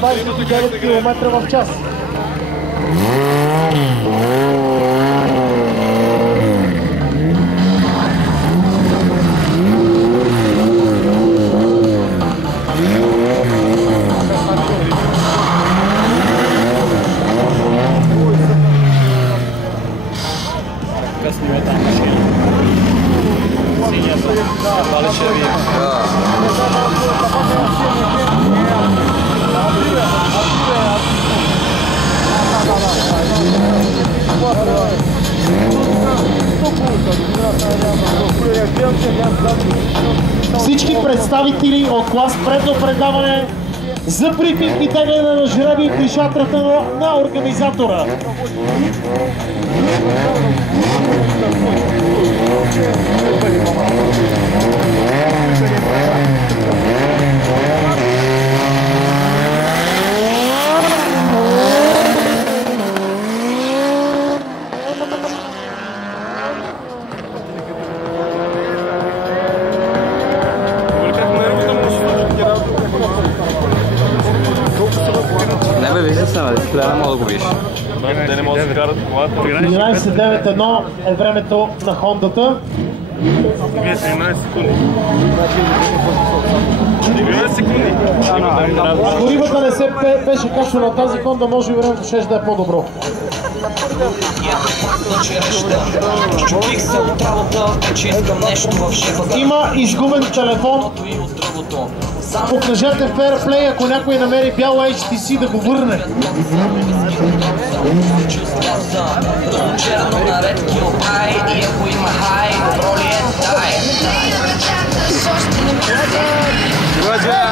29 км в час. Късниме там машина. Синята. Това ли ще ви? Всички представители от клас предно предаване за брифинг и тегляне на жреби при шатрата на организатора. Не бе, вижда се, нали? Да не мога да го видиш. Да не мога да се карат колата. 11.91 е времето на Хондата. 17 секунди. 19 секунди. Ако рибата не се беше качва на тази Хонда, може и времето ще да е по-добро. Има изгубен телефон. Покажете фейрплей, ако някой намери бял HTC да го върне.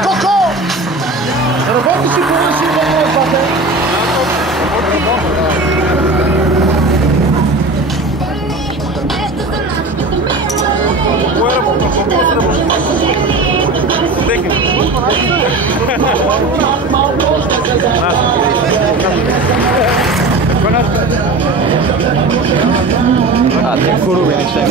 Коко! Работи си повърши в това, А, те фуруби неща.